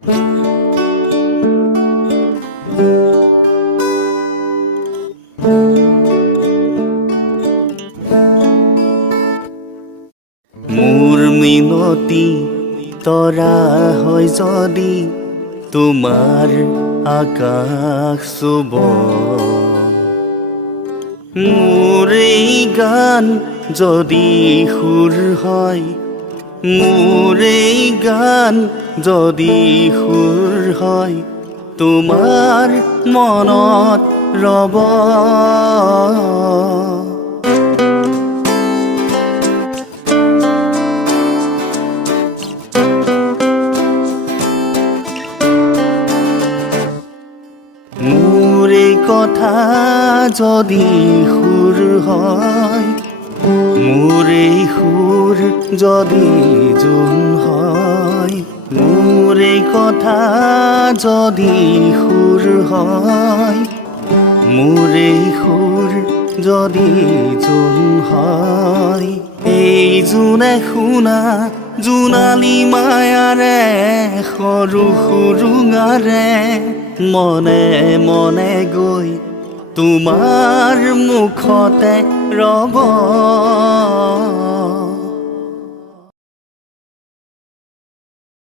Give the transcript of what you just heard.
মোৰ মিনতি তৰা হয় যদি তোমাৰ আকাশ চুব, মোৰ এই গান যদি সুৰ হয়, মোৰ এই গান যদি সুৰ হয়, তোমাৰ মনত ৰব। মোৰ এই কথা যদি সুৰ হয়, মোৰ এই সুৰ যদি জোন হয়, মোৰ এই কথা যদি সুৰ হয়, মোৰ এই সুৰ যদি জোন হয়, এই জোনে শুনা জোনালী মায়াৰে সৰু সুৰুঙাৰে মনে মনে গৈ তোমাৰ মুখতে ৰব।